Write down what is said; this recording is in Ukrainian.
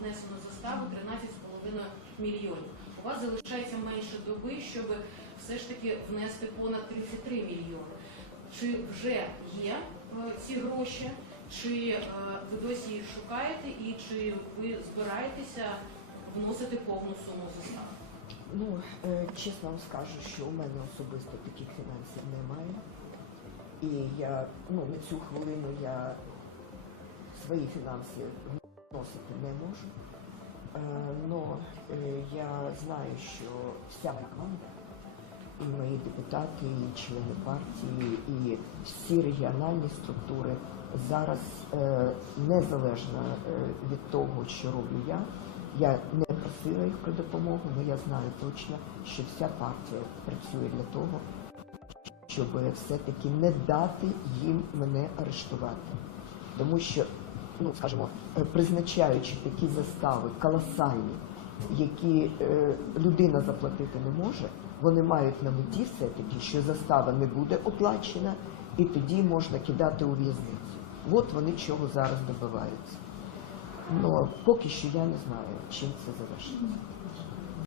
внесено заставу 13,5 мільйонів. У вас залишається менше доби, щоб все ж таки внести понад 33 мільйони. Чи вже є е, ці гроші, чи е, ви досі їх шукаєте, і чи ви збираєтеся вносити повну суму застави? Ну, е, чесно вам скажу, що у мене особисто таких фінансів немає. І я ну, на цю хвилину я свої фінанси вносити не можу. Але я знаю, що вся команда, і мої депутати, і члени партії, і всі регіональні структури зараз е, незалежно е, від того, що роблю я, я не просила їх про допомогу, але я знаю точно, що вся партія працює для того, щоб все-таки не дати їм мене арештувати. Тому що, ну скажімо, е, призначаючи такі застави колосальні, які е, людина заплатити не може, вони мають на меті все-таки, що застава не буде оплачена, і тоді можна кидати у в'язницю. От вони чого зараз добиваються. Ну поки що я не знаю, чим це завершиться.